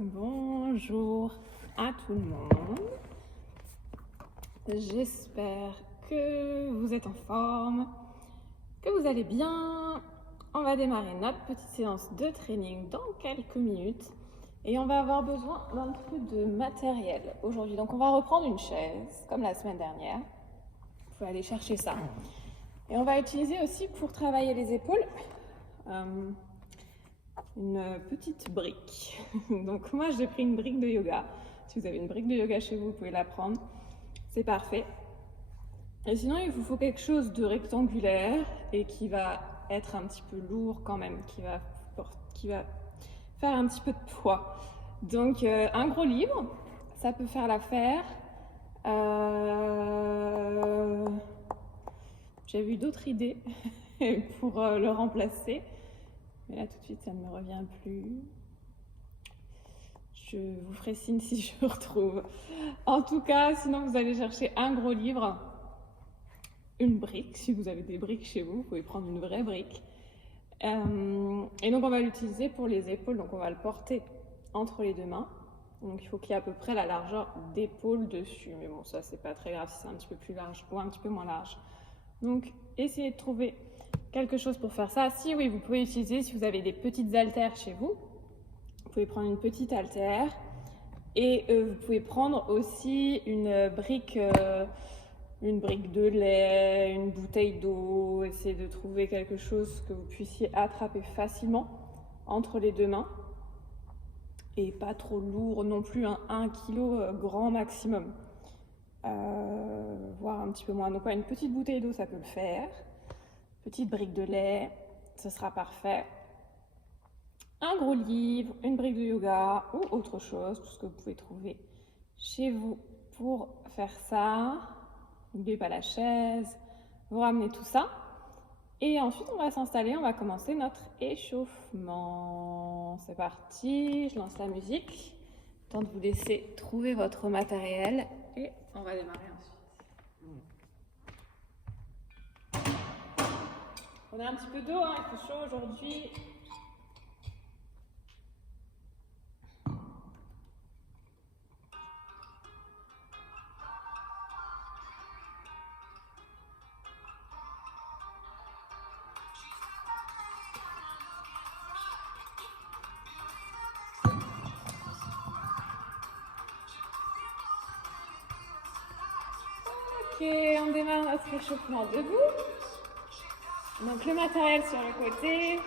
Bonjour à tout le monde. J'espère que vous êtes en forme, que vous allez bien. On va démarrer notre petite séance de training dans quelques minutes et on va avoir besoin d'un peu de matériel aujourd'hui. Donc on va reprendre une chaise comme la semaine dernière. Il faut aller chercher ça. Et on va utiliser aussi pour travailler les épaules une petite brique. Donc moi j'ai pris une brique de yoga. Si vous avez une brique de yoga chez vous, vous pouvez la prendre. C'est parfait. Et sinon il vous faut quelque chose de rectangulaire et qui va être un petit peu lourd quand même, qui va faire un petit peu de poids. Donc un gros livre, ça peut faire l'affaire. J'ai vu d'autres idées pour le remplacer. Mais là, tout de suite, ça ne me revient plus. Je vous ferai signe si je retrouve. En tout cas, sinon, vous allez chercher un gros livre, une brique. Si vous avez des briques chez vous, vous pouvez prendre une vraie brique. Et donc, on va l'utiliser pour les épaules. Donc, on va le porter entre les deux mains. Donc, il faut qu'il y ait à peu près la largeur d'épaule dessus. Mais bon, ça, c'est pas très grave si c'est un petit peu plus large ou un petit peu moins large. Donc, essayez de trouver quelque chose pour faire ça. Si oui, vous pouvez utiliser, si vous avez des petites haltères chez vous, vous pouvez prendre une petite haltère et vous pouvez prendre aussi une brique de lait, une bouteille d'eau. Essayez de trouver quelque chose que vous puissiez attraper facilement entre les deux mains et pas trop lourd non plus, 1 kg grand maximum, voire un petit peu moins. Donc une petite bouteille d'eau, ça peut le faire. Petite brique de lait, ce sera parfait. Un gros livre, une brique de yoga ou autre chose, tout ce que vous pouvez trouver chez vous pour faire ça. N'oubliez pas la chaise, vous ramenez tout ça. Et ensuite, on va s'installer, on va commencer notre échauffement. C'est parti, je lance la musique. Temps de vous laisser trouver votre matériel et on va démarrer ensuite. On a un petit peu d'eau, il fait chaud aujourd'hui. Ok, on démarre notre échauffement debout. Donc le matériel sur le côté.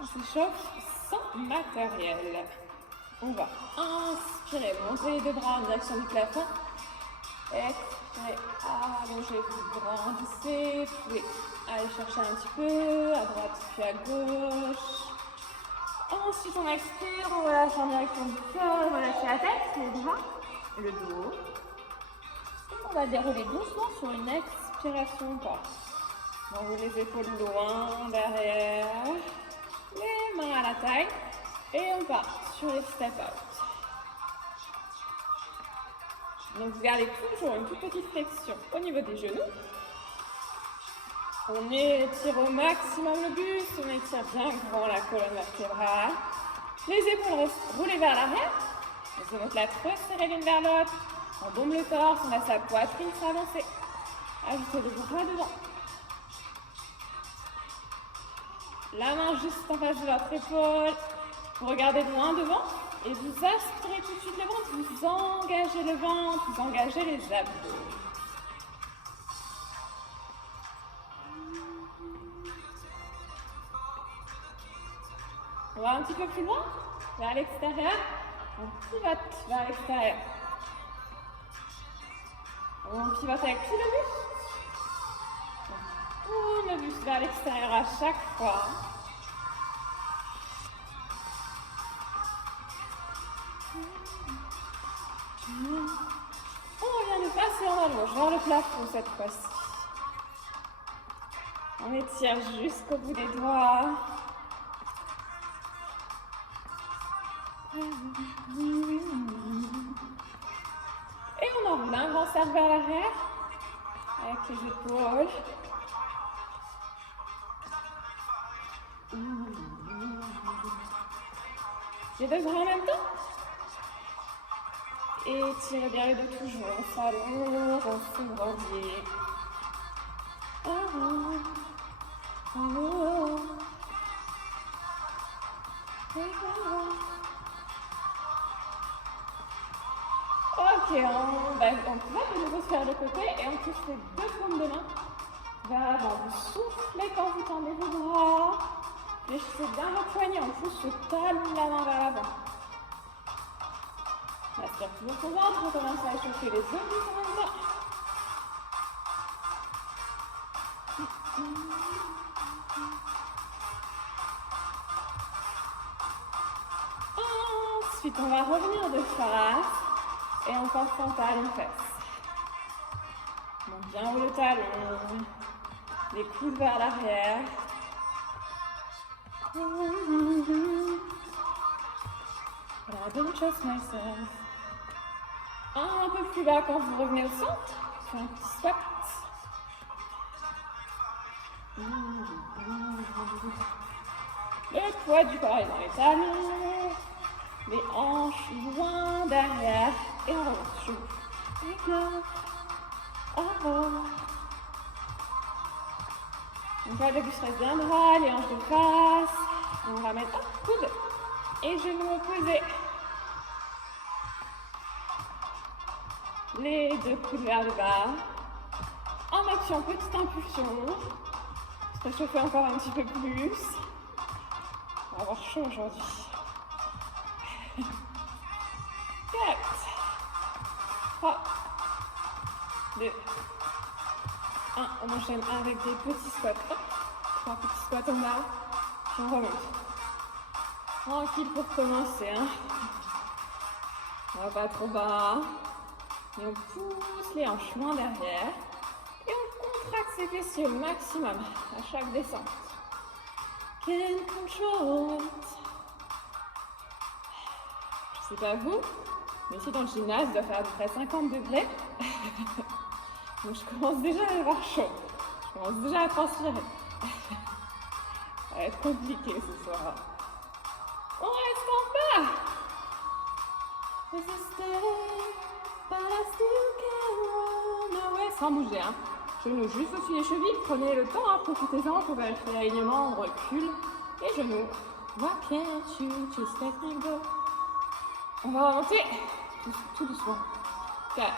On s'échauffe sans matériel. On va inspirer, monter les deux bras en direction du plafond. Expirez, allongez, vous grandissez. Vous pouvez aller chercher un petit peu à droite puis à gauche. Ensuite on expire, on relâche en direction du sol, on relâche la tête, les bras, le dos. On va dérouler doucement sur une expiration. On ouvre les épaules loin derrière, les mains à la taille et on part sur les step out. Donc vous gardez toujours une toute petite flexion au niveau des genoux. On étire au maximum le buste, on étire bien grand la colonne vertébrale. Les épaules roulées vers l'arrière, les omoplates resserrées l'une vers l'autre. On bombe le torse, on laisse la poitrine s'avancer. Ajoutez le bras devant. La main juste en face de votre épaule. Vous regardez loin devant et vous aspirez tout de suite le ventre. Vous engagez le ventre, vous engagez les abdos. On va un petit peu plus loin, vers l'extérieur. On pivote vers l'extérieur. On pivote avec tout le buste. On tourne le buste vers l'extérieur à chaque fois. On vient de passer en allonge vers le plafond cette fois-ci. On étire jusqu'au bout des doigts. Et on enroule un grand cercle vers l'arrière avec les épaules. Les deux bras en même temps. Et tirez bien les deux toujours. S'allonge, on s'ouvre. Ok, on va de nouveau se faire le côté et on touche les deux paumes de main vers l'avant. Vous soufflez quand vous tendez vos bras. Fléchissez bien vos poignets, on pousse le talon de la main vers l'avant. On aspire toujours son ventre, on commence à échauffer les obliques en même temps. Ensuite, on va revenir de face et encore frontal une fesse. Monte bien haut le talon, les coudes vers l'arrière. Voilà, don't trust myself. Un peu plus bas quand vous revenez au centre. Faites un petit squat. Le poids du corps est dans les talons. Les hanches loin derrière. Et on remonte. Donc là, le buste reste bien droit, les hanches de face. On va mettre coude et genoux opposés. Les deux coudes vers le bas. En action, petite impulsion. Se réchauffer encore un petit peu plus. On va avoir chaud aujourd'hui. 4, 3, 2, 1. On enchaîne avec des petits squats. Hop. 3 petits squats en bas. Puis on remonte. Tranquille pour commencer. Hein. On va pas trop bas. Et on pousse les hanches loin derrière. Et on contracte ses fessiers au maximum à chaque descente. Can't control it. Je sais pas vous, mais ici dans le gymnase, il doit faire à peu près 50 degrés. Donc je commence déjà à avoir chaud. Je commence déjà à transpirer. Ça va être compliqué ce soir. On reste en bas. Sans bouger, hein. Genoux juste au-dessus des chevilles. Prenez le temps, hein, profitez-en pour vérifier l'alignement. On recule. Et genoux. Why can't you just let me go? On va remonter tout doucement. 4,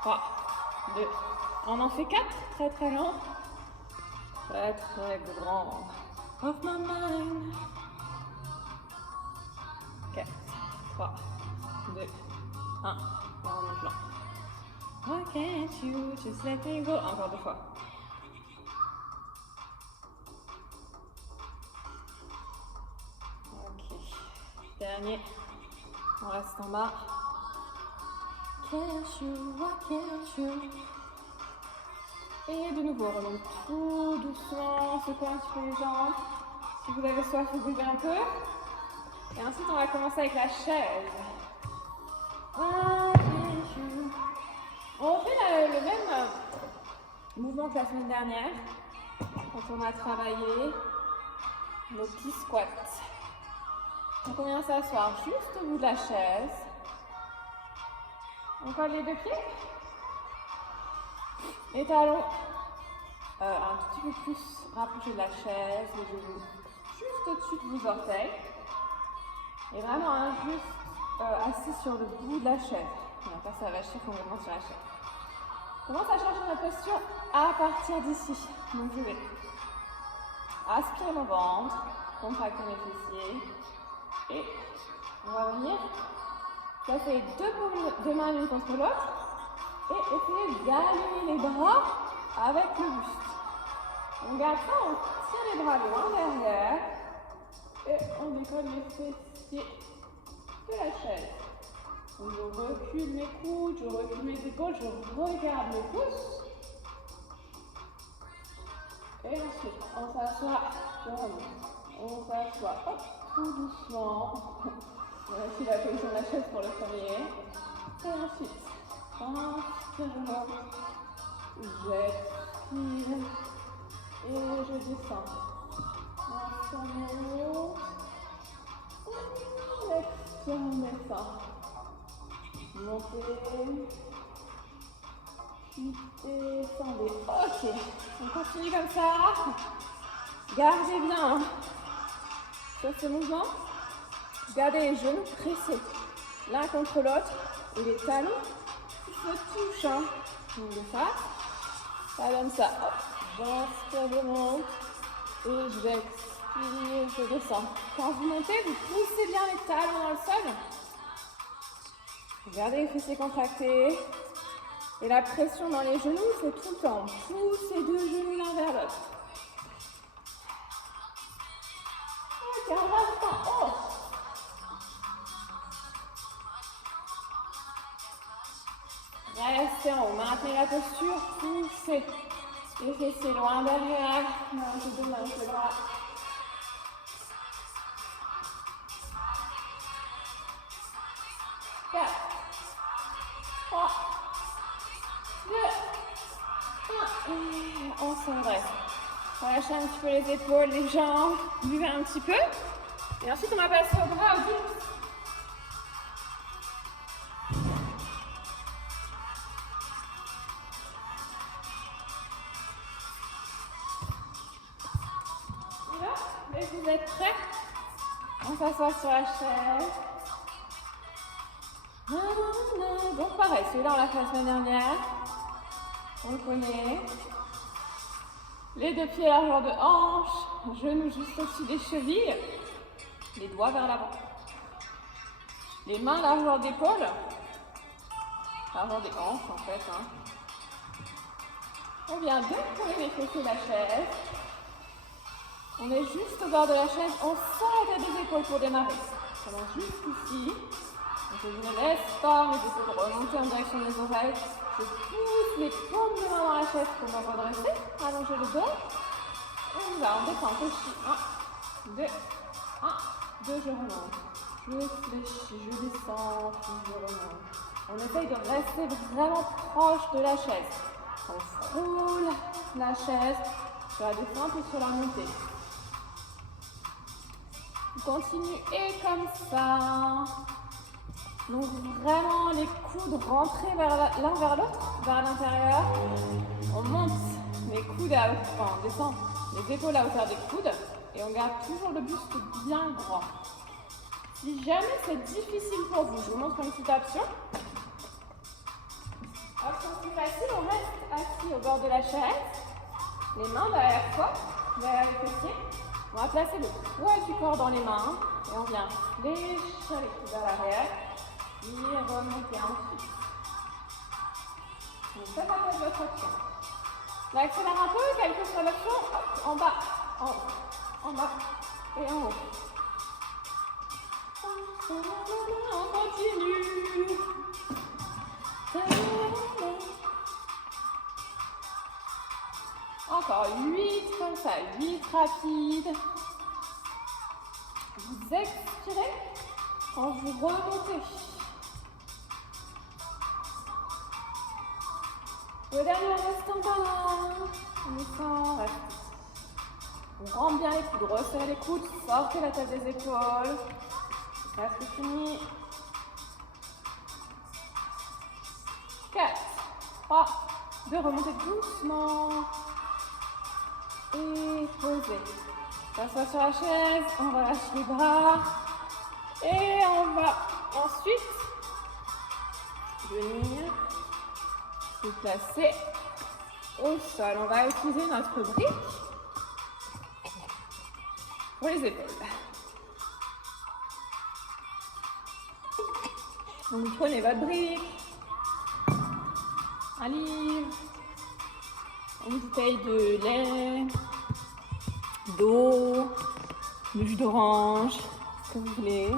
3, 2. On en fait 4, très très lent. Très très grand. Of my mind. 4, 3, 2, 1. On remonte lent. Why can't you just let me go? Encore 2 fois. Ok. Dernier. On reste en bas. Can't you, why can't you? Et de nouveau, on remonte tout doucement, secouez un petit peu les jambes. Si vous avez soif, vous bougez un peu. Et ensuite, on va commencer avec la chaise. Why can't you? On fait le même mouvement que la semaine dernière, quand on a travaillé nos petits squats. Donc on vient s'asseoir juste au bout de la chaise. On colle les deux pieds. Les talons un tout petit peu plus rapprochés de la chaise, les genoux juste au-dessus de vos orteils. Et vraiment hein, juste assis sur le bout de la chaise. On va pas s'avacher complètement sur la chaise. On commence à changer notre posture à partir d'ici. Donc je vais aspirer mon ventre, contracter mes fessiers. Et on va venir placer deux paumes de main l'une contre l'autre et essayer d'aligner les bras avec le buste. On garde ça, on tire les bras loin derrière et on décolle les fessiers de la chaise. Donc je recule mes coudes, je recule mes épaules, je regarde mes pouces. Et ensuite, on s'assoit, je remonte. On s'assoit, hop, tout doucement. On a ici la position de la chaise pour le premier. Et ensuite, inspire, j'expire et je descends. Inspire, j'expire. Puis on descend. Montez. Puis descendez. Ok. On continue comme ça. Gardez bien sur ce mouvement. Gardez les genoux pressés l'un contre l'autre et les talons se touchent. Donc de face. Ça donne ça. Hop. J'inspire, je monte. Et je expire, je descends. Quand vous montez, vous poussez bien les talons dans le sol. Regardez les fessiers contractés. Et la pression dans les genoux, c'est tout le temps. On pousse les deux genoux l'un vers l'autre. Oh. Restez en haut, maintenez la posture, poussez les fessiers loin derrière, les deux mains, les bras. On s'embrasse. Relâchez un petit peu les épaules, les jambes, buvez un petit peu. Et ensuite, on va passer au bras, au dips. Et vous êtes prêts? On s'assoit sur la chaise. Donc pareil, celui-là on l'a fait la semaine dernière. On le connaît. Les deux pieds largeur de hanche, genoux juste au-dessus des chevilles, les doigts vers l'avant. Les mains largeur d'épaule, largeur des hanches en fait. On vient décoller les fessiers de la chaise. On est juste au bord de la chaise, on sort la tête des épaules pour démarrer. On commence juste ici. Je ne laisse pas mes épaules remonter en direction des oreilles. Je pousse les paumes de main dans la chaise pour me redresser. Allongez le dos. Et on va, on descend, on fléchit. 1, 2, 1, 2, je remonte. Je fléchis, je descends, puis je remonte. On essaye de rester vraiment proche de la chaise. On frôle la chaise sur la descente et sur la montée. Vous continuez comme ça. Donc vraiment les coudes rentrés l'un vers l'autre, vers l'intérieur. On monte les coudes enfin on descend les épaules à hauteur des coudes et on garde toujours le buste bien grand. Si jamais c'est difficile pour vous, je vous montre une petite option. Option plus facile, on reste assis au bord de la chaise, les mains derrière soi, derrière les fessiers. On va placer le poids du corps dans les mains et on vient fléchir les coudes vers l'arrière. Et remonter ensuite. Donc ça s'appelle votre option. L'accélère un peu, quelle que soit l'option, en bas, en haut, en bas et en haut. On continue. Encore 8 comme ça, 8 rapides. Vous expirez quand vous remontez. Le dernier reste en bas. On descend, reste. On rentre bien les coudes, resserrez les coudes, sortez la tête des épaules. Presque fini. 4, 3, 2, remontez doucement. Et posez. On s'assoit sur la chaise, on relâche les bras. Et on va ensuite venir se placer au sol. On va utiliser notre brique pour les épaules. Donc vous prenez votre brique, un livre, une bouteille de lait, d'eau, de jus d'orange, ce que vous voulez.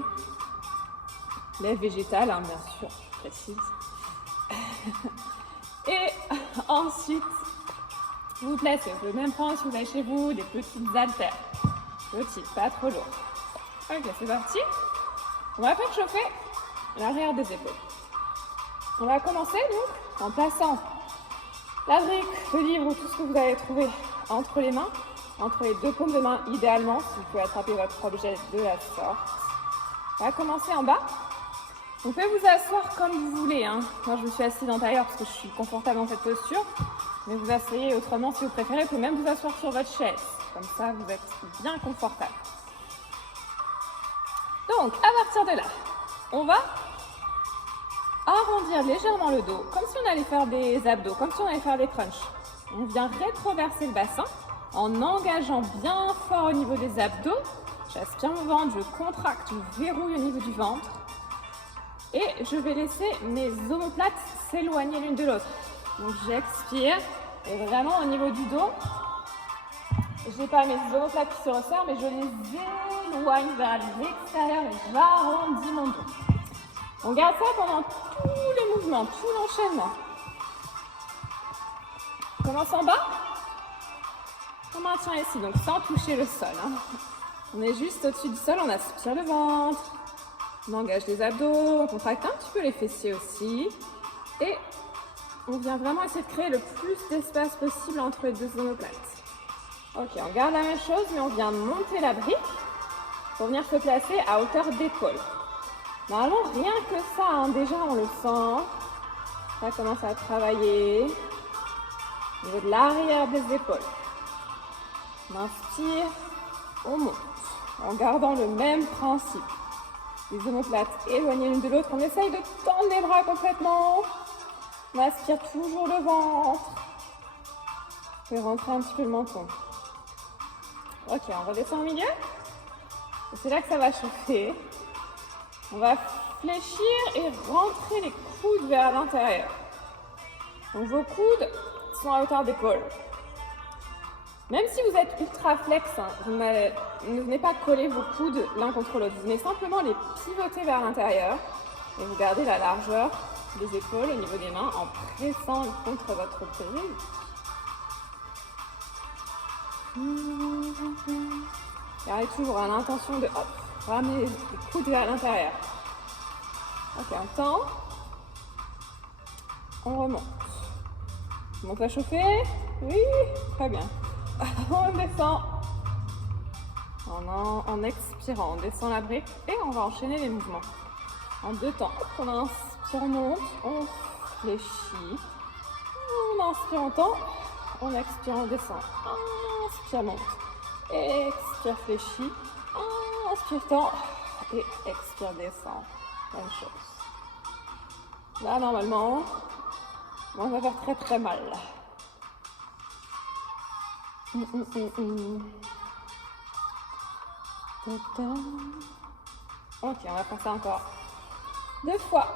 Lait végétal, bien sûr, je précise. Et ensuite, vous placez, vous pouvez même prendre si vous avez chez vous des petites haltères. Petites, pas trop lourdes. Ok, c'est parti. On va faire chauffer l'arrière des épaules. On va commencer donc en plaçant la brique, le livre ou tout ce que vous avez trouvé entre les mains, entre les deux paumes de main idéalement, si vous pouvez attraper votre objet de la sorte. On va commencer en bas. Vous pouvez vous asseoir comme vous voulez. Hein. Moi, je me suis assise en tailleur parce que je suis confortable dans cette posture. Mais vous asseyez autrement si vous préférez. Vous pouvez même vous asseoir sur votre chaise. Comme ça, vous êtes bien confortable. Donc, à partir de là, on va arrondir légèrement le dos, comme si on allait faire des abdos, comme si on allait faire des crunchs. On vient rétroverser le bassin en engageant bien fort au niveau des abdos. J'aspire mon ventre, je contracte, je verrouille au niveau du ventre. Et je vais laisser mes omoplates s'éloigner l'une de l'autre. Donc j'expire et vraiment au niveau du dos, je n'ai pas mes omoplates qui se resserrent, mais je les éloigne vers l'extérieur et j'arrondis mon dos. On garde ça pendant tous les mouvements, tout l'enchaînement. On commence en bas. On maintient ici, donc sans toucher le sol. Hein. On est juste au-dessus du sol, on aspire le ventre. On engage les abdos, on contracte un petit peu les fessiers aussi. Et on vient vraiment essayer de créer le plus d'espace possible entre les deux omoplates. Ok, on garde la même chose, mais on vient monter la brique pour venir se placer à hauteur d'épaule. Normalement, rien que ça, hein, déjà on le sent. Ça commence à travailler au niveau de l'arrière des épaules. On inspire, on monte, en gardant le même principe. Les omoplates éloignées l'une de l'autre. On essaye de tendre les bras complètement. On aspire toujours le ventre. Vous pouvez rentrer un petit peu le menton. Ok, on redescend au milieu. C'est là que ça va chauffer. On va fléchir et rentrer les coudes vers l'intérieur. Donc vos coudes sont à hauteur d'épaule. Même si vous êtes ultra flex, hein, vous ne venez pas coller vos coudes l'un contre l'autre. Vous venez simplement les pivoter vers l'intérieur et vous gardez la largeur des épaules au niveau des mains en pressant contre votre brique. Gardez toujours à l'intention de ramener les coudes vers l'intérieur. Ok, on tend. On remonte. On monte à chauffer. Oui, très bien. On descend. En expirant, on descend la brique et on va enchaîner les mouvements. En deux temps. On inspire, on monte, on fléchit. On inspire, on tend. On expire, on descend. Inspire, monte. Expire, fléchit. Inspire, tend. Et expire, descend. Même chose. Là, normalement, on va faire très très mal. Ok, on va faire ça encore 2 fois.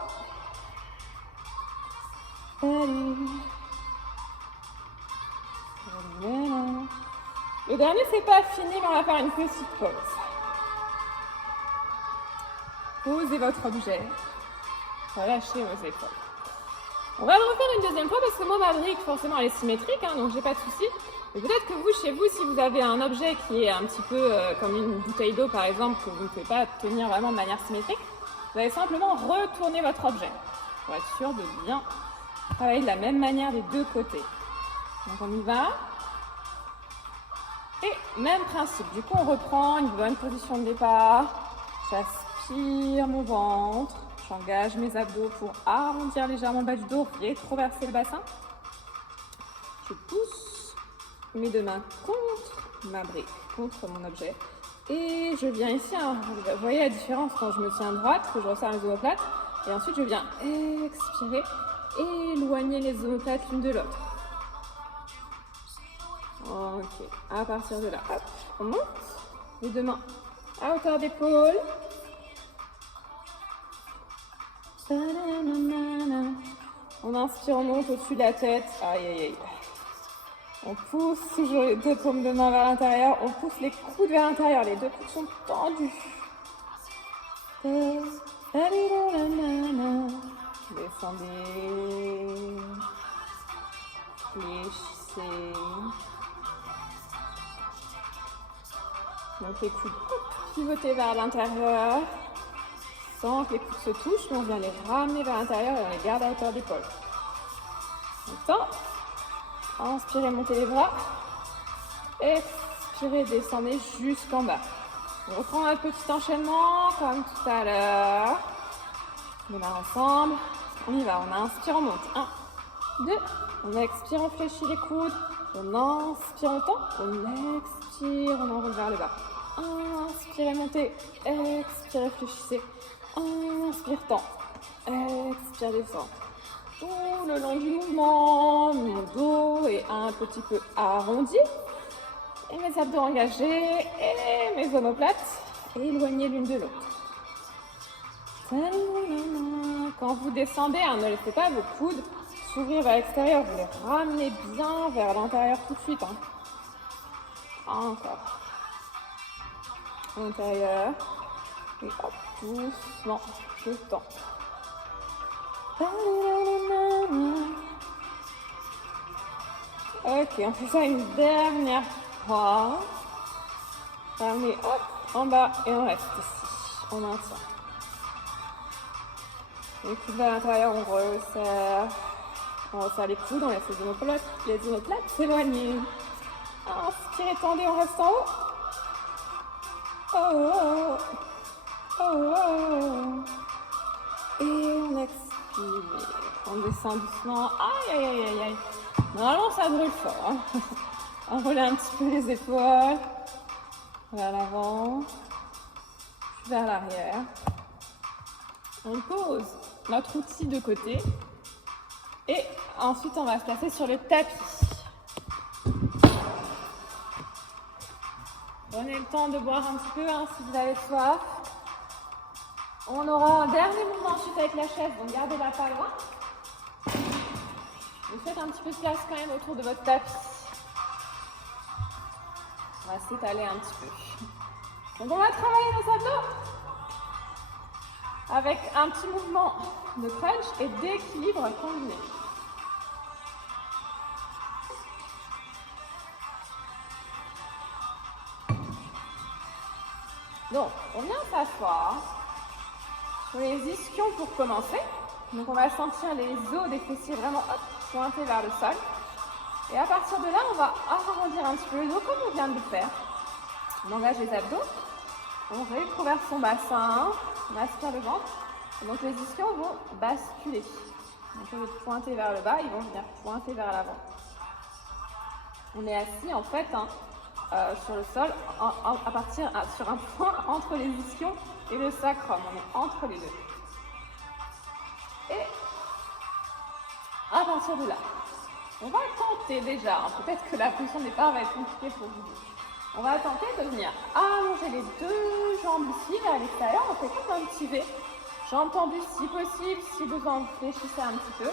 Le dernier, c'est pas fini, mais on va faire une petite pause. Posez votre objet. Relâchez vos épaules. On va le refaire une deuxième fois parce que moi, ma brique, forcément, elle est symétrique, hein, donc j'ai pas de souci. Mais peut-être que vous, chez vous, si vous avez un objet qui est un petit peu comme une bouteille d'eau, par exemple, que vous ne pouvez pas tenir vraiment de manière symétrique, vous allez simplement retourner votre objet pour être sûr de bien travailler de la même manière des deux côtés. Donc on y va. Et même principe. Du coup, on reprend une bonne position de départ. J'aspire mon ventre. J'engage mes abdos pour arrondir légèrement le bas du dos, rétroverser le bassin. Je pousse mes deux mains contre ma brique, contre mon objet. Et je viens ici, hein, vous voyez la différence quand je me tiens droite, que je resserre les omoplates. Et ensuite, je viens expirer, éloigner les omoplates l'une de l'autre. Ok, à partir de là, hop, on monte. Les deux mains à hauteur d'épaule. On inspire, on monte au-dessus de la tête. Aïe, aïe, aïe. On pousse toujours les deux paumes de main vers l'intérieur. On pousse les coudes vers l'intérieur. Les deux coudes sont tendus. Descendez. Fléchissez. Donc les coudes pivotés vers l'intérieur. Sans que les coudes se touchent, mais on vient les ramener vers l'intérieur et on les garde à hauteur d'épaule. On tend. Inspirez, montez les bras. Expirez, descendez jusqu'en bas. On reprend notre petit enchaînement comme tout à l'heure. Les mains ensemble. On y va. On inspire, on monte. 1, 2. On expire, on fléchit les coudes. On inspire, on tend. On expire, on enroule vers le bas. Inspirez, montez. Expirez, fléchissez. Inspire, tend. Expire, descend. Tout le long du mouvement, mon dos est un petit peu arrondi. Et mes abdos engagés et mes omoplates éloignées l'une de l'autre. Quand vous descendez, ne laissez pas vos coudes s'ouvrir vers l'extérieur. Vous les ramenez bien vers l'intérieur tout de suite. Encore. À l'intérieur. Et hop, doucement, je tends. Ok, on fait ça une dernière fois. Ramenez hop en bas et on reste ici. On maintient. Les coudes vers l'intérieur, on resserre. On resserre les coudes, on laisse les omoplates s'éloigner. Inspirez, tendez, on reste en haut. Oh, oh, oh, oh. Et on expire. On descend doucement. Aïe, aïe, aïe, aïe, aïe. Normalement, ça brûle fort. Enroulez un petit peu les épaules. Vers l'avant. Vers l'arrière. On pose notre outil de côté. Et ensuite, on va se placer sur le tapis. Prenez le temps de boire un petit peu si vous avez soif. On aura un dernier mouvement ensuite avec la chaise, donc gardez la pas loin. Vous faites un petit peu de place quand même autour de votre tapis. On va s'étaler un petit peu. Donc on va travailler nos abdos avec un petit mouvement de crunch et d'équilibre combiné. Donc, on vient s'asseoir sur les ischions pour commencer. Donc, on va sentir les os des fessiers vraiment pointés vers le sol. Et à partir de là, on va arrondir un petit peu le dos comme on vient de le faire. On engage les abdos. On rétrouverte son bassin. On aspire le ventre. Et donc, les ischions vont basculer. Donc, au lieu de pointer vers le bas, ils vont venir pointer vers l'avant. On est assis en fait sur le sol sur un point entre les ischions et le sacrum. On est entre les deux. Et à partir de là, on va tenter déjà, peut-être que la position de départ va être compliquée pour vous. On va tenter de venir allonger les deux jambes ici vers l'extérieur. On fait comme un petit V. Jambes tendues si possible, si besoin vous fléchissez un petit peu.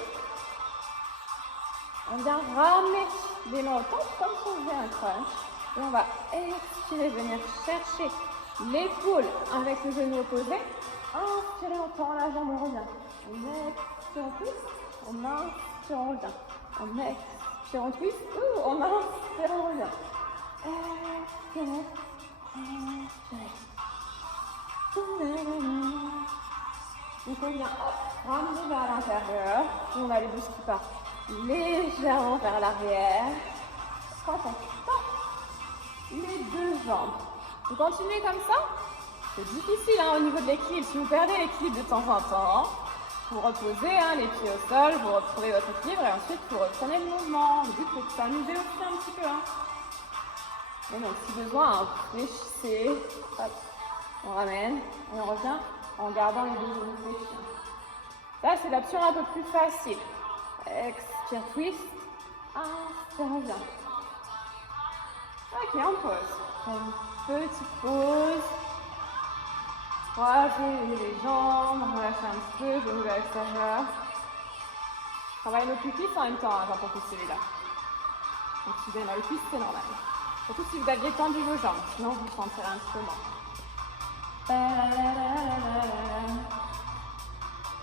On vient ramener les mains au temps comme si on faisait un crunch. Et on va expirer, venir chercher l'épaule avec le genou opposé. Inspirez, on tend la jambe, on revient. On expire, on twist. On inspire, on revient. On expire, on twist. On inspire, on revient. Expirez, inspirez. Donc on vient ramener vers l'intérieur. Puis on a les bouches qui partent légèrement vers l'arrière. Quand on tend les deux jambes. Vous continuez comme ça. C'est difficile au niveau de l'équilibre. Si vous perdez l'équilibre de temps en temps, vous reposez les pieds au sol, vous retrouvez votre équilibre et ensuite vous reprenez le mouvement. Le but c'est de s'amuser aussi un petit peu. Et donc si besoin, vous fléchissez. Hop, on ramène et on revient en gardant les deux genoux fléchis. Ça c'est l'option un peu plus facile. Expire, twist. Inspire, revient. Ok, on pose. Une petite pause. Croisez les jambes, on relâche un petit peu, genoux vers l'extérieur. Travaille nos cuisses en même temps quand on fait celui-là. Donc si vous avez mal aux cuisses, c'est normal. Surtout si vous aviez tendu vos jambes, sinon vous sentirez un petit peu moins.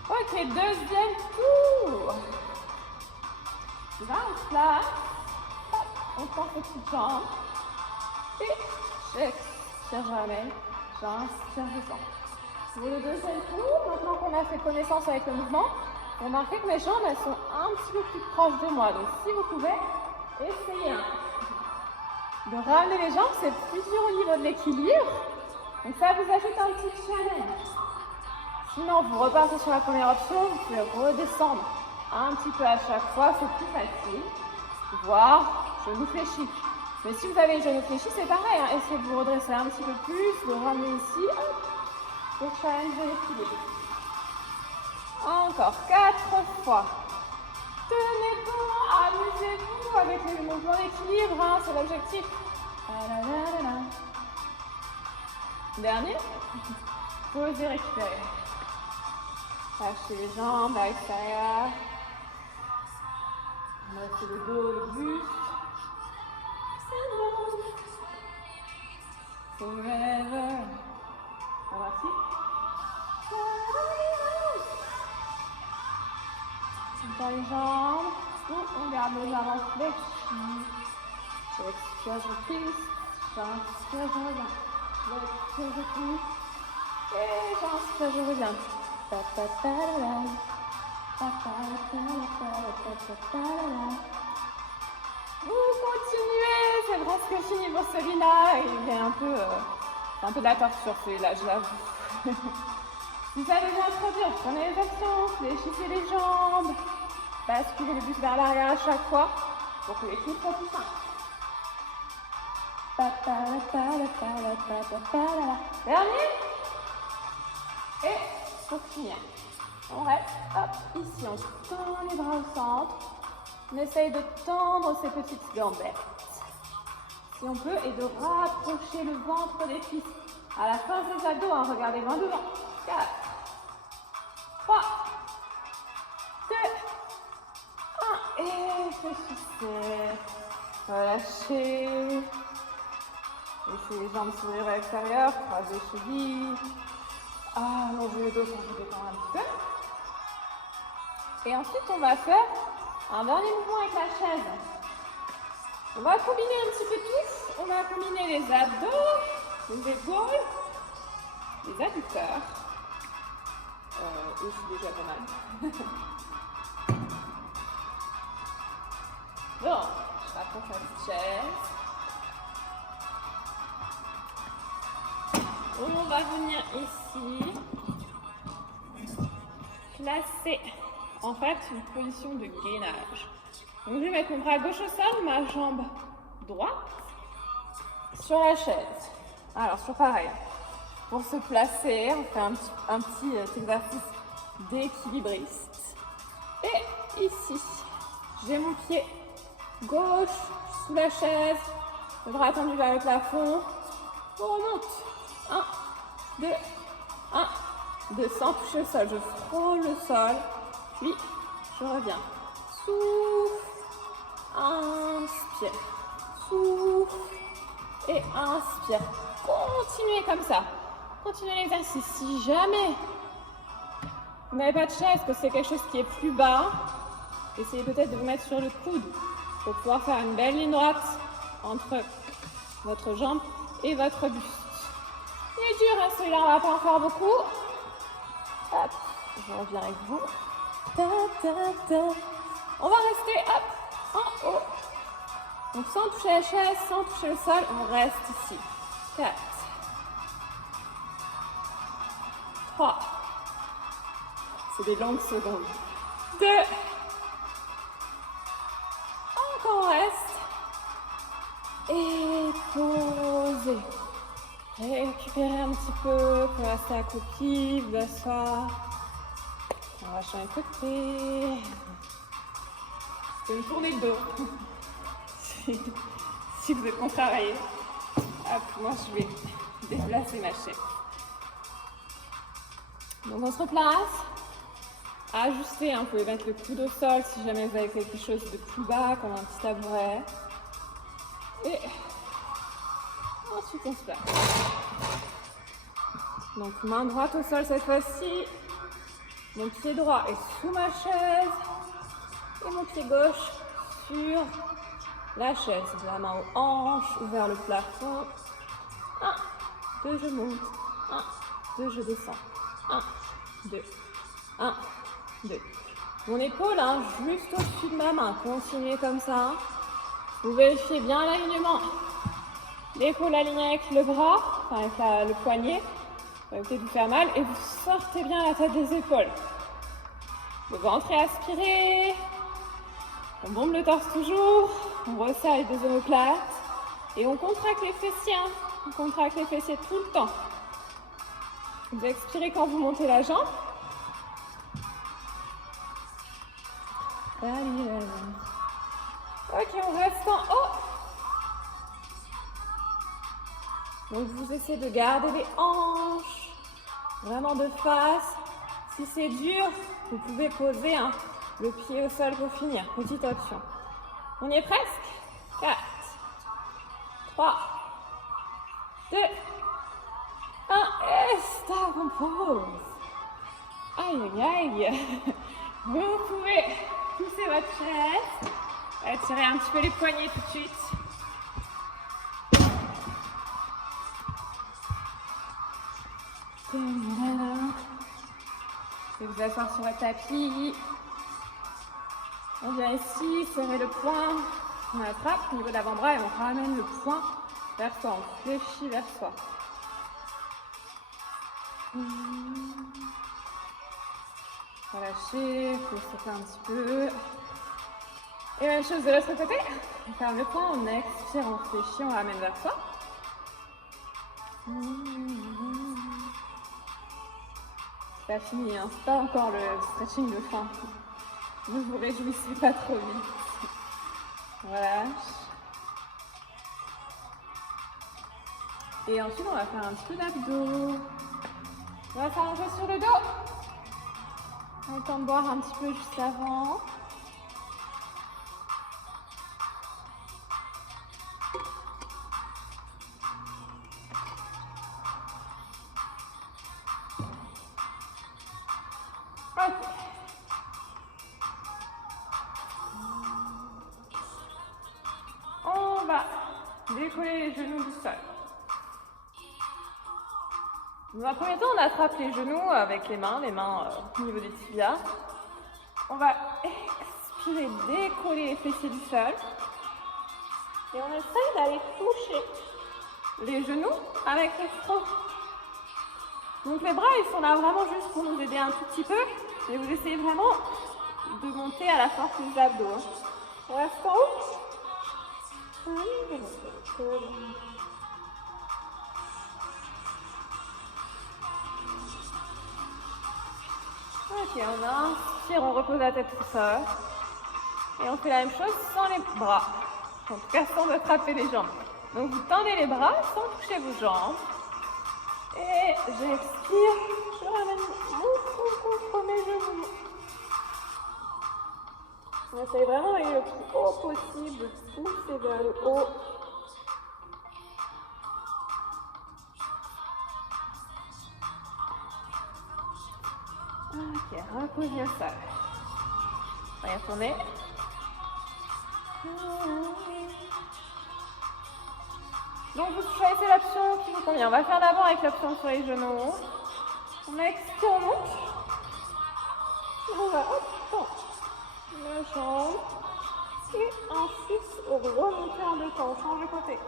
Ok, deuxième tour. On va en place. Hop, on tend les petites jambes. Et j'expire, jamais. J'inspire, je sens. Pour le deuxième tour, maintenant qu'on a fait connaissance avec le mouvement, remarquez que mes jambes elles sont un petit peu plus proches de moi. Donc si vous pouvez, essayez de ramener les jambes, c'est plus dur au niveau de l'équilibre. Donc ça vous ajoute un petit challenge. Sinon, vous repartez sur la première option, vous pouvez redescendre un petit peu à chaque fois, c'est plus facile. Voire genou fléchi. Mais si vous avez les genoux fléchis, c'est pareil. Hein. Essayez de vous redresser un petit peu plus, de ramener ici, hop, pour challenger l'équilibre. Encore 4 fois. Tenez bon, amusez-vous avec les mouvements d'équilibre, hein, c'est l'objectif. Dernier. Posez, récupérez. Lâchez les jambes à l'extérieur. Lâchez le dos, le buste. C'est bon. Forever. Reparti. Dans les jambes. On garde les avant fléchis. J'expire, je pisse. J'inspire, je reviens. J'expire, je pisse. Et j'inspire, je reviens. Vous continuez, c'est presque fini pour celui-là. Il est un peu de la torture celui-là, je l'avoue. Si ça devient trop dur, prenez les actions, fléchissez les jambes, basculez le buste vers l'arrière à chaque fois pour que l'équilibre soit plus simple. Dernier. Et pour finir, on reste, hop, ici, on tend les bras au centre. On essaye de tendre ces petites gambettes, si on peut, et de rapprocher le ventre des cuisses. À la fin des abdos, hein, regardez loin devant. 4, 3, 2, 1, et fléchissez. Relâchez. Laissez les jambes s'ouvrir à l'extérieur, croisez les chevilles. Allongez le dos pour vous détendre un petit peu. Et ensuite, on va faire un dernier mouvement avec la chaise. On va combiner un petit peu tout. On va combiner les abdos, les épaules, les adducteurs. C'est déjà pas mal. Bon, je rapproche la petite chaise. On va venir ici placer en fait une position de gainage. Donc je vais mettre mon bras gauche au sol, ma jambe droite sur la chaise. Alors sur pareil, pour se placer, on fait un petit exercice d'équilibriste. Et ici, j'ai mon pied gauche sous la chaise, le bras tendu vers le plafond. On remonte. 1, 2, 1, 2, sans toucher le sol. Je frôle le sol, puis je reviens. Souffle, inspire, souffle et inspire. Continuez comme ça. Continuez l'exercice. Si jamais vous n'avez pas de chaise, que c'est quelque chose qui est plus bas, essayez peut-être de vous mettre sur le coude pour pouvoir faire une belle ligne droite entre votre jambe et votre buste. Il est dur, hein, celui-là, on ne va pas en faire beaucoup. Hop, je reviens avec vous. Ta, ta, ta. On va rester, hop, en haut. Donc sans toucher la chaise, sans toucher le sol, on reste ici. 4, 3, c'est des longues secondes. 2, encore on reste. Et posez. Récupérez un petit peu, pour rester accroupi, vous asseoir. On va changer de côté. Vous me tourner le dos. Si vous êtes contrarié. Hop, moi je vais déplacer ma chaise. Donc on se replace. Ajustez, hein, vous pouvez mettre le coude au sol si jamais vous avez quelque chose de plus bas, comme un petit tabouret. Et ensuite on se place. Donc main droite au sol cette fois-ci. Mon pied droit est sous ma chaise. Et mon pied gauche sur la chaise. La main aux hanches ou vers le plafond. 1, 2, je monte. 1, 2, je descends. 1, 2, 1, 2. Mon épaule, hein, juste au-dessus de ma main. Continuez comme ça. Vous vérifiez bien l'alignement. L'épaule alignée avec le bras. enfin avec le poignet, ça va peut-être vous faire mal, et vous sortez bien la tête des épaules. Le ventre est aspiré, on bombe le torse toujours, on resserre les deux omoplates, et on contracte les fessiers, hein. On contracte les fessiers tout le temps. Vous expirez quand vous montez la jambe. Allez. Ok, on reste en haut. Donc vous essayez de garder les hanches vraiment de face. Si c'est dur, vous pouvez poser le pied au sol pour finir. Petite option. On y est presque. 4, 3, 2, 1. Et stop, on pose. Aïe, aïe, aïe. Vous pouvez pousser votre chaise. Étirez un petit peu les poignets tout de suite. Et vous asseoir sur le tapis. On vient ici, serrer le poing. On attrape au niveau de l'avant-bras et on ramène le poing vers soi. On fléchit vers soi. Relâchez, vous soufflez un petit peu. Et même chose de l'autre côté. On ferme le poing, on expire, on fléchit, on ramène vers soi. C'est pas fini, hein. C'est pas encore le stretching de fin. Ne vous réjouissez pas trop vite. Voilà. Et ensuite, on va faire un petit peu d'abdos. On va s'allonger sur le dos. On a le temps de boire un petit peu juste avant. On va décoller les genoux du sol. Dans un premier temps, on attrape les genoux avec les mains au niveau des tibias. On va expirer, décoller les fessiers du sol. Et on essaye d'aller toucher les genoux avec le front. Donc les bras, ils sont là vraiment juste pour nous aider un tout petit peu. Et vous essayez vraiment de monter à la force des abdos. On reste en haut. Ok, on inspire, on repose la tête sur ça. Et on fait la même chose sans les bras. En tout cas, sans attraper les jambes. Donc vous tendez les bras sans toucher vos jambes. Et j'expire, je ramène mon cou contre mes genoux. On essaye vraiment d'aller le plus haut possible, pousser vers le haut. Ok, reposez au sol. On va y retourner. Donc vous choisissez l'option qui vous convient. On va faire d'abord avec l'option sur les genoux. On expire, on monte. Et on va hop, la jambe. Et ensuite remonter en deux temps. On change de côté.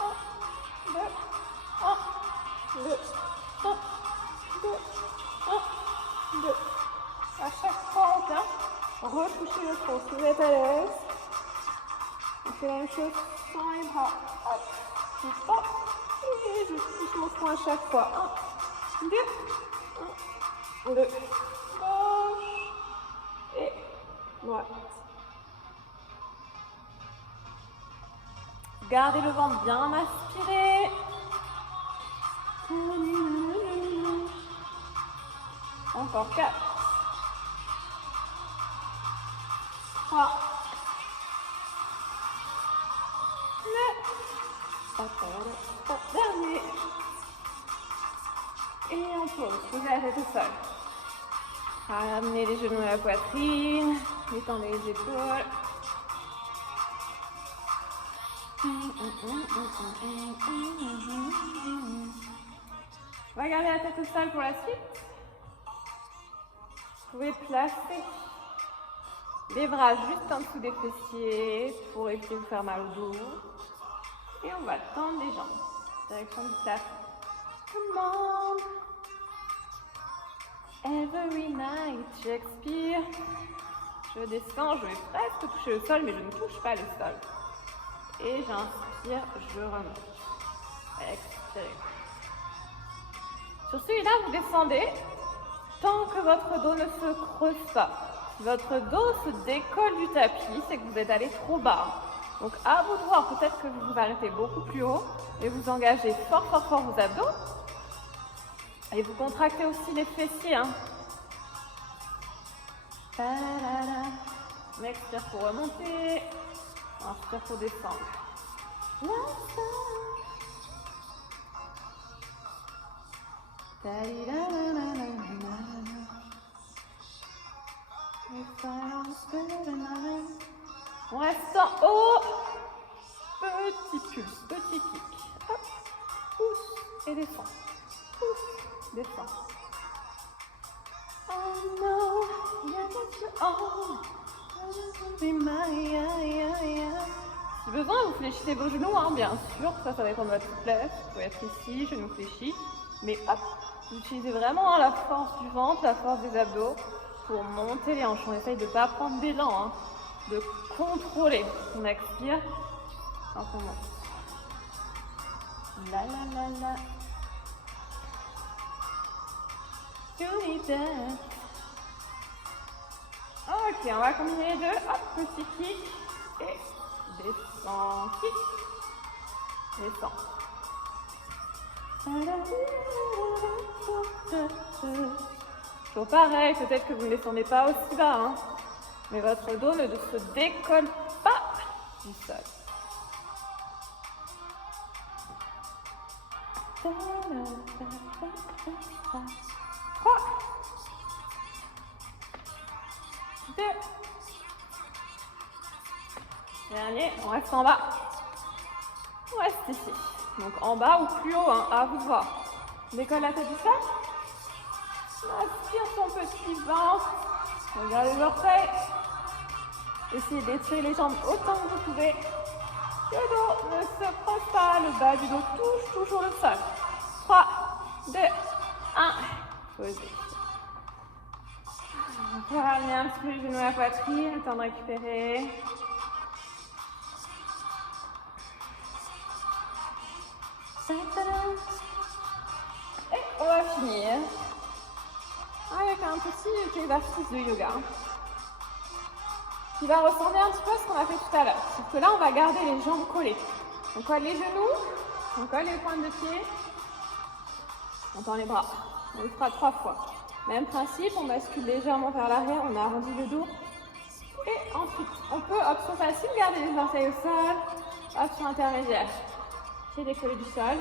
1, 2, 1, 2, 1, 2, 1, 2. À chaque fois, on vient retoucher le front. Si vous êtes à l'aise, on fait la même chose sans les bras. Hop. Hop. Et je touche mon front à chaque fois. 1, 2, 1, 2. Gauche et droite. Gardez le ventre bien aspiré. Encore 4, 3, 2, dernier. Et on pose, posez la tête au sol. Ramenez les genoux à la poitrine, détendez les épaules. On va garder la tête au sol pour la suite. Vous pouvez placer les bras juste en dessous des fessiers pour éviter de vous faire mal au dos. Et on va tendre les jambes, direction du plafond. Come on. Every night, j'expire. Je descends, je vais presque toucher le sol, mais je ne touche pas le sol. Et j'inspire, je remonte. Expirez. Sur celui-là, vous descendez tant que votre dos ne se creuse pas. Si votre dos se décolle du tapis, c'est que vous êtes allé trop bas. Donc à vous de voir, peut-être que vous vous arrêtez beaucoup plus haut et vous engagez fort vos abdos. Et vous contractez aussi les fessiers. Hein. On expire pour remonter, on inspire pour descendre. On reste en haut. Petit pulse, petit kick. Hop, pousse et descend. Pousse, descend. Oh no, yeah, get you on. Be my, Si besoin, vous fléchissez vos genoux, hein, bien sûr. Ça dépend de votre souplesse. Vous pouvez être ici, genoux fléchis. Mais hop, vous utilisez vraiment la force du ventre, la force des abdos pour monter les hanches. On essaye de ne pas prendre d'élan, hein, de contrôler. On expire quand on monte. La la la la. You need that. Ok, on va combiner les deux. Hop, petit kick et descend, kick, descend. Toujours pareil, peut-être que vous ne descendez pas aussi bas, hein, mais votre dos ne se décolle pas du sol. 3, 2, dernier, on reste en bas, on reste ici. Donc en bas ou plus haut, hein, à vous de voir. On décolle la tête du sol. On aspire son petit ventre. Regardez les orteils. Essayez d'étirer les jambes autant que vous pouvez. Le dos ne se creuse pas, le bas du dos touche toujours le sol. 3, 2, 1. Posez. On va ramener un petit peu les genoux à la poitrine, le temps de récupérer. Et on va finir avec un petit exercice de yoga qui va ressembler un petit peu à ce qu'on a fait tout à l'heure. Sauf que là, on va garder les jambes collées. On colle les genoux, on colle les pointes de pied, on tend les bras. On le fera 3 fois. Même principe, on bascule légèrement vers l'arrière, on arrondit le dos. Et ensuite, on peut, option facile, garder les orteils au sol. Option intermédiaire, pied décollé du sol.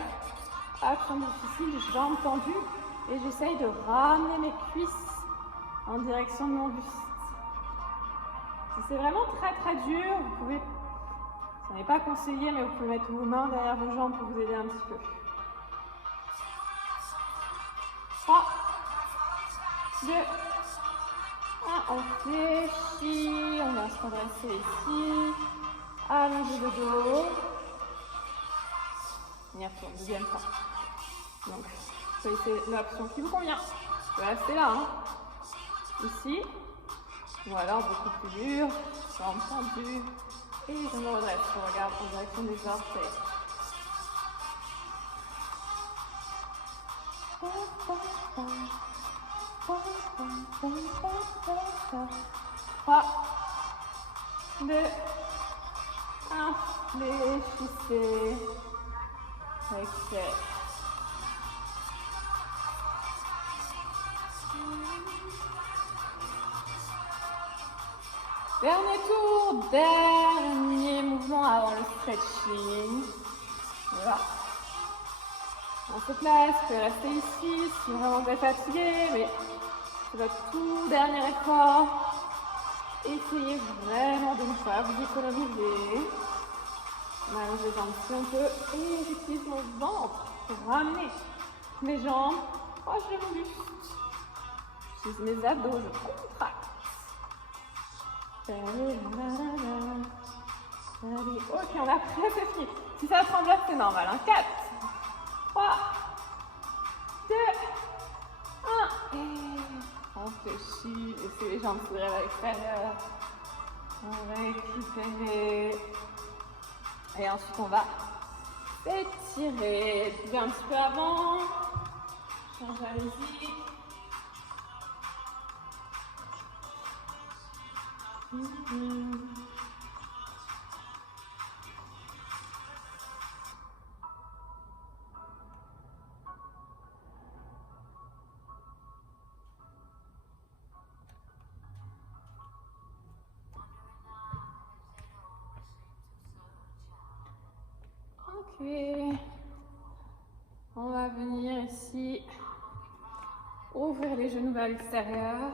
Option difficile, jambes tendues. Et j'essaye de ramener mes cuisses en direction de mon buste. Si c'est vraiment très dur, vous pouvez, ça n'est pas conseillé, mais vous pouvez mettre vos mains derrière vos jambes pour vous aider un petit peu. 3, 2, 1, on fléchit, on va se redresser ici, allonger le dos, on y retourne, deuxième fois. Donc, choisissez l'option qui vous convient. Vous pouvez rester là, hein. Ici, ou alors beaucoup plus dur, jambes tendues, et je me redresse, je regarde en direction des orteils. 3, 2, 1, fléchissez, expirez. Dernier tour, dernier mouvement avant le stretching. Voilà. On se place, vous pouvez rester ici si vraiment vous êtes fatigué, mais c'est votre tout dernier effort. Essayez vraiment de ne pas vous économiser. On allonge les jambes si on peut et j'utilise mon ventre pour ramener mes jambes proches de mon buste. J'utilise mes abdos, je contracte. Ok, on a presque fini. Si ça tremble, c'est normal. 4, 3, 2, 1. Et on fléchit. Laissez les jambes s'ouvrir à l'extérieur. On va récupérer. Et ensuite, on va s'étirer. Pouvez un petit peu avant. Change la musique. Ok. On va venir ici. Ouvrir les genoux vers l'extérieur.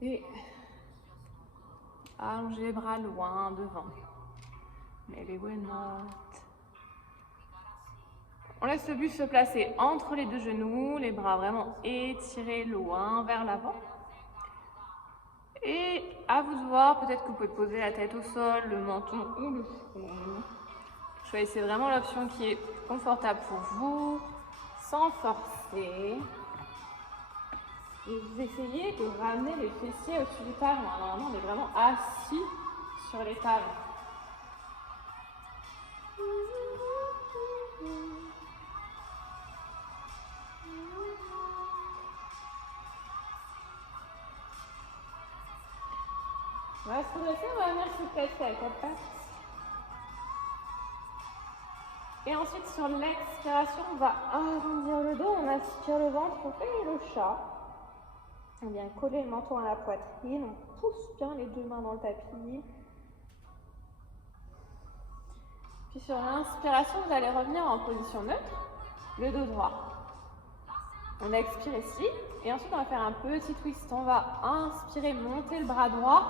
Et allonger les bras loin devant. Maybe we're not. On laisse le buste se placer entre les deux genoux, les bras vraiment étirés loin vers l'avant. Et à vous de voir, peut-être que vous pouvez poser la tête au sol, le menton ou le front. Choisissez vraiment l'option qui est confortable pour vous, sans forcer. Et vous essayez de ramener les fessiers au-dessus du talon. Normalement, on est vraiment assis sur les talons. On va se redresser, on va venir se placer à quatre pattes. Et ensuite, sur l'expiration, on va arrondir le dos, on aspire le ventre, on fait le chat. On vient coller le menton à la poitrine, on pousse bien les deux mains dans le tapis. Puis sur l'inspiration, vous allez revenir en position neutre, le dos droit. On expire ici, et ensuite on va faire un petit twist. On va inspirer, monter le bras droit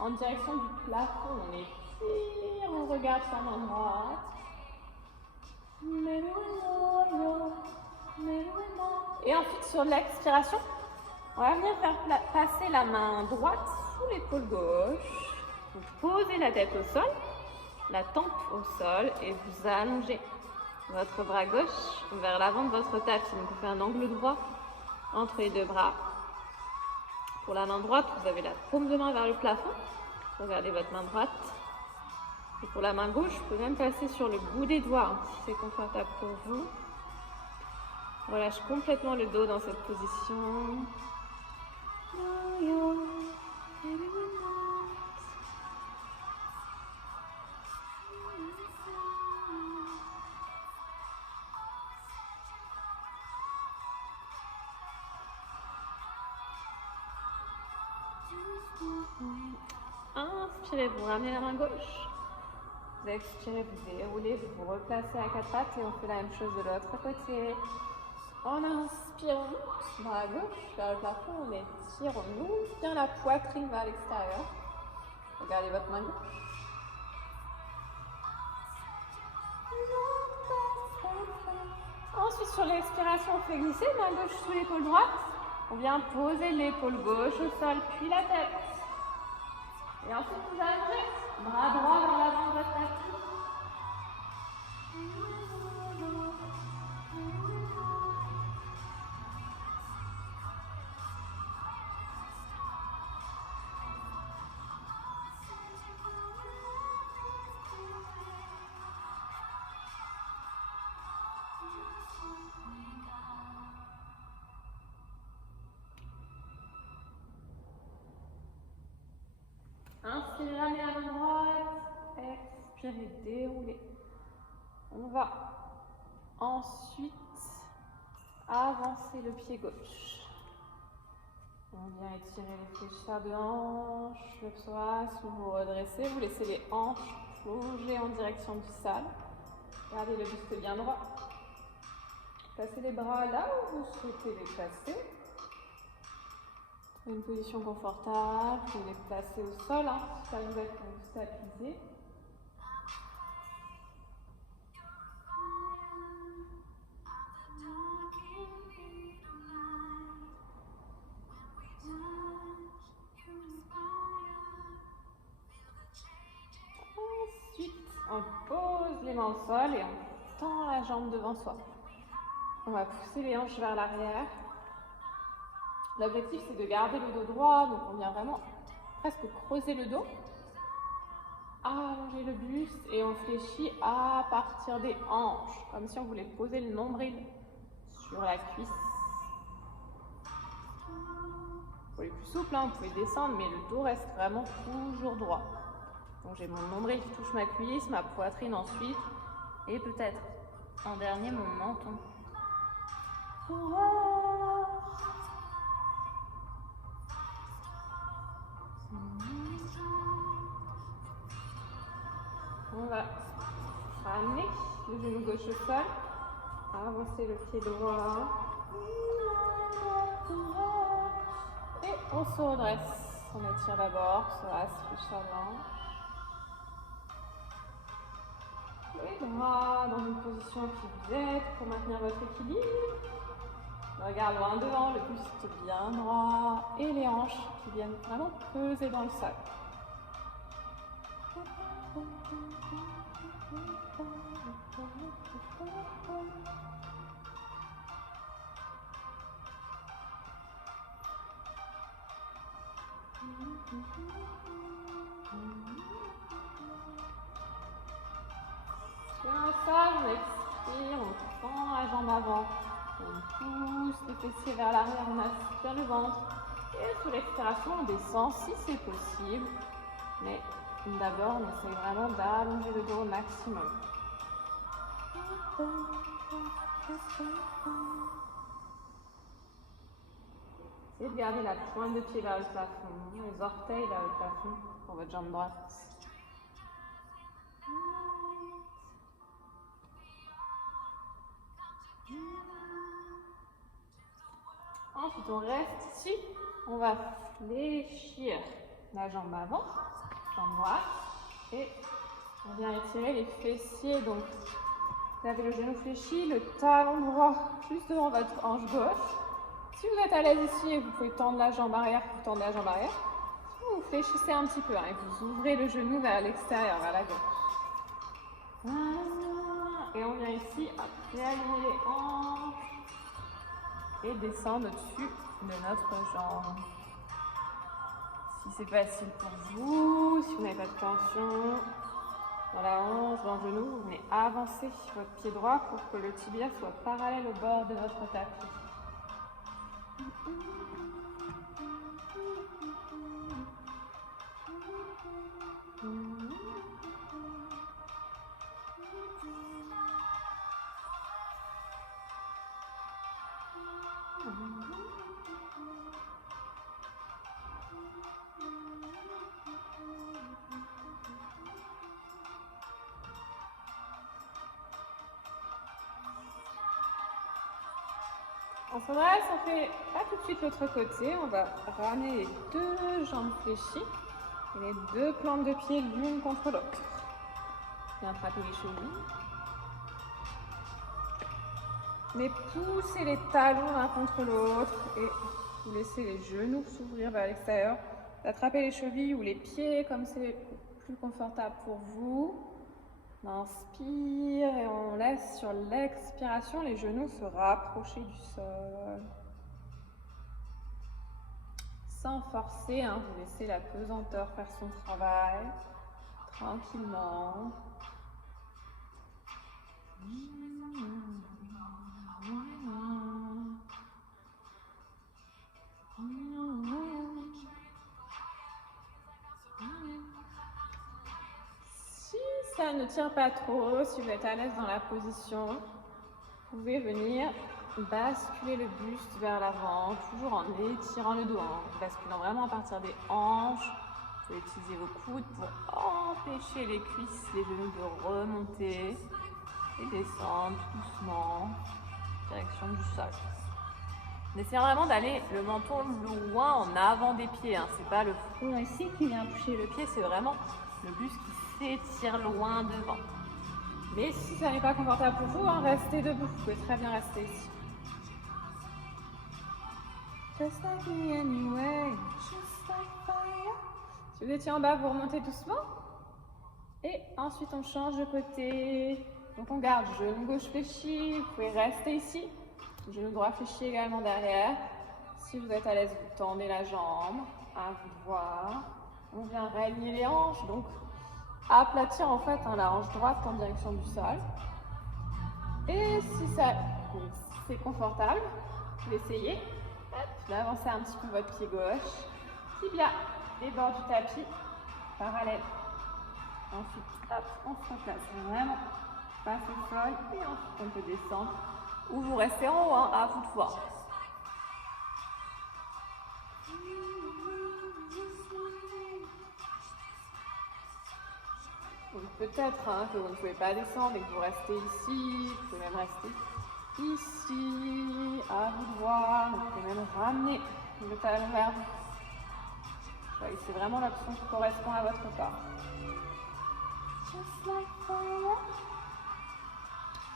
en direction du plafond. On étire, on regarde sa main droite. Et ensuite sur l'expiration, on va venir faire passer la main droite sous l'épaule gauche. Vous posez la tête au sol, la tempe au sol et vous allongez votre bras gauche vers l'avant de votre tapis. Donc vous faites un angle droit entre les deux bras. Pour la main droite, vous avez la paume de main vers le plafond. Regardez votre main droite. Et pour la main gauche, vous pouvez même passer sur le bout des doigts si c'est confortable pour vous. On relâche complètement le dos dans cette position. Inspirez, vous ramenez la main gauche. Vous expirez, vous déroulez, vous vous replacez à quatre pattes et on fait la même chose de l'autre côté. On inspire, on monte, bras gauche vers le plafond, on étire, on ouvre bien la poitrine vers l'extérieur. Regardez votre main gauche. Ensuite, sur l'expiration, on fait glisser, main gauche sous l'épaule droite. On vient poser l'épaule gauche au sol, puis la tête. Et ensuite, vous allongez, bras droit vers l'avant de votre tapis. Inspirez, ramenez la main droite, expirez, déroulez. On va ensuite avancer le pied gauche. On vient étirer les fléchisseurs de hanches, le psoas, vous vous redressez, vous laissez les hanches plonger en direction du sol. Gardez le buste bien droit. Placez les bras là où vous souhaitez les placer. Une position confortable, vous les placez au sol, si ça vous aide pour vous stabiliser. Ensuite, on pose les mains au sol et on tend la jambe devant soi. On va pousser les hanches vers l'arrière. L'objectif, c'est de garder le dos droit, donc on vient vraiment presque creuser le dos, allonger le buste et on fléchit à partir des hanches, comme si on voulait poser le nombril sur la cuisse. Pour les plus souples, vous pouvez descendre, mais le dos reste vraiment toujours droit. Donc j'ai mon nombril qui touche ma cuisse, ma poitrine ensuite, et peut-être en dernier mon menton. On va ramener le genou gauche au sol, avancer le pied droit et on se redresse. On étire d'abord, ça se fiche avant. Les bras dans une position qui vous aide pour maintenir votre équilibre. Le regard loin devant, le buste bien droit et les hanches qui viennent vraiment peser dans le sol. Sur un sol, on expire, on tend la jambe avant, on pousse les fessiers vers l'arrière, on aspire le ventre. Et sur l'expiration, on descend si c'est possible. Mais d'abord, on essaie vraiment d'allonger le dos au maximum. Essayez de garder la pointe de pied vers le plafond, les orteils vers le plafond pour votre jambe droite. Ensuite, on reste ici. On va fléchir la jambe avant, jambe droite, et on vient étirer les fessiers. Donc, vous avez le genou fléchi, le talon droit juste devant votre hanche gauche. Si vous êtes à l'aise ici, vous pouvez tendre la jambe arrière, vous tendez la jambe arrière. Vous fléchissez un petit peu et vous ouvrez le genou vers l'extérieur, vers la gauche. Et on vient ici après aligner les hanches et descendre au-dessus de notre jambe. Si c'est facile pour vous, si vous n'avez pas de tension dans la hanche, dans le genou, vous venez avancer votre pied droit pour que le tibia soit parallèle au bord de votre tapis. On se redresse, on fait pas tout de suite l'autre côté, on va ramener les deux jambes fléchies et les deux plantes de pied l'une contre l'autre. Bien attraper les chevilles. Mais poussez les talons l'un contre l'autre et vous laissez les genoux s'ouvrir vers l'extérieur. Attrapez les chevilles ou les pieds comme c'est plus confortable pour vous. On inspire et on laisse sur l'expiration les genoux se rapprocher du sol. Sans forcer, vous laissez la pesanteur faire son travail, tranquillement. Si ça ne tire pas trop, si vous êtes à l'aise dans la position, vous pouvez venir basculer le buste vers l'avant, toujours en étirant le dos, basculant vraiment à partir des hanches. Vous pouvez utiliser vos coudes pour empêcher les cuisses, les genoux de remonter et descendre doucement, direction du sol. Essayez vraiment d'aller le menton loin en avant des pieds. C'est pas le front ici qui vient toucher le pied, c'est vraiment le buste qui s'étire loin devant. Mais si ça n'est pas confortable pour vous, restez debout. Vous pouvez très bien rester ici. Just like me anyway, just like fire. Si vous étiez en bas, vous remontez doucement. Et ensuite, on change de côté. Donc, on garde genou gauche fléchi. Vous pouvez rester ici. Genou droit fléchi également derrière. Si vous êtes à l'aise, vous tendez la jambe. À vous de voir. On vient réaligner les hanches, donc aplatir en fait la hanche droite en direction du sol. Et si c'est confortable, vous essayez d'avancer un petit peu votre pied gauche, tibia et bord du tapis, parallèle. Ensuite, hop, on se replace vraiment face au sol et ensuite on peut descendre ou vous restez en haut, hein, à vous de voir. Peut-être que vous ne pouvez pas descendre et que vous restez ici, vous pouvez même rester ici, à vous de voir, vous pouvez même ramener le talon vers vous. Choisissez vraiment l'option qui correspond à votre corps.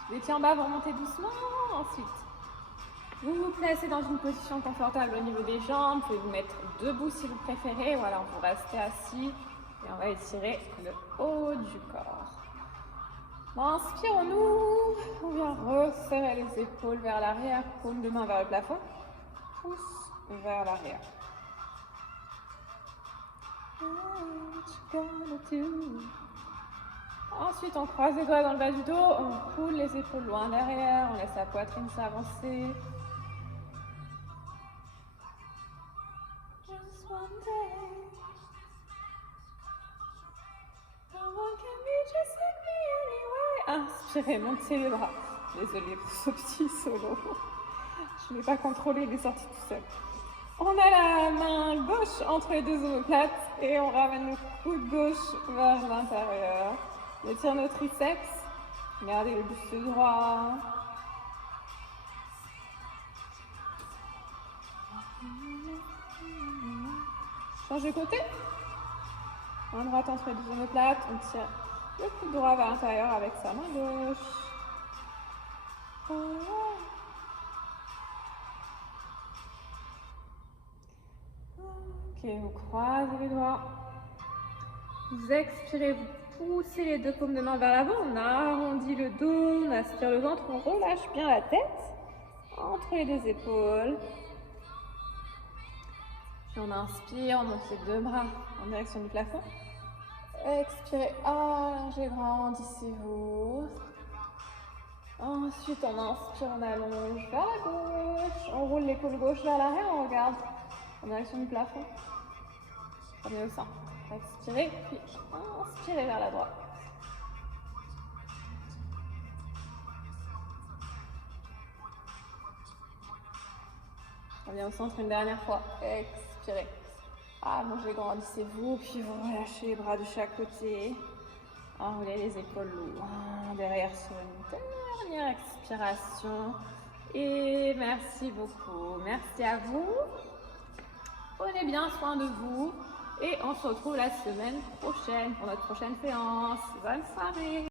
Vous étiez en bas, vous remontez doucement, ensuite vous vous placez dans une position confortable au niveau des jambes, vous pouvez vous mettre debout si vous préférez, ou alors vous restez assis et on va étirer le haut du corps. Inspirons-nous, on vient resserrer les épaules vers l'arrière, paume de main vers le plafond, pouce vers l'arrière. Ensuite, on croise les doigts dans le bas du dos, on roule les épaules loin derrière, on laisse la poitrine s'avancer. Inspirez, montez les bras. Désolée pour ce petit solo. Je ne l'ai pas contrôlé, il est sorti tout seul. On a la main gauche entre les deux omoplates et on ramène le coude gauche vers l'intérieur. On étire nos triceps. Gardez le buste droit. Change de côté. Main droite entre les deux omoplates. On tire le coude droit vers l'intérieur avec sa main gauche. Ok, vous croisez les doigts. Vous expirez, vous poussez les deux paumes de main vers l'avant. On arrondit le dos, on aspire le ventre, on relâche bien la tête entre les deux épaules. Puis on inspire, on monte les deux bras en direction du plafond. Expirez, allongez, grandissez-vous. Ensuite, on inspire, on allonge vers la gauche. On roule l'épaule gauche vers l'arrière, on regarde en direction du plafond. Prenez au sein. Expirez, puis inspirez vers la droite. On revient au centre une dernière fois. Expirez. Allongez, grandissez-vous, puis vous relâchez les bras de chaque côté. Enroulez les épaules loin derrière sur une dernière expiration. Et merci beaucoup. Merci à vous. Prenez bien soin de vous. Et on se retrouve la semaine prochaine pour notre prochaine séance. Bonne soirée.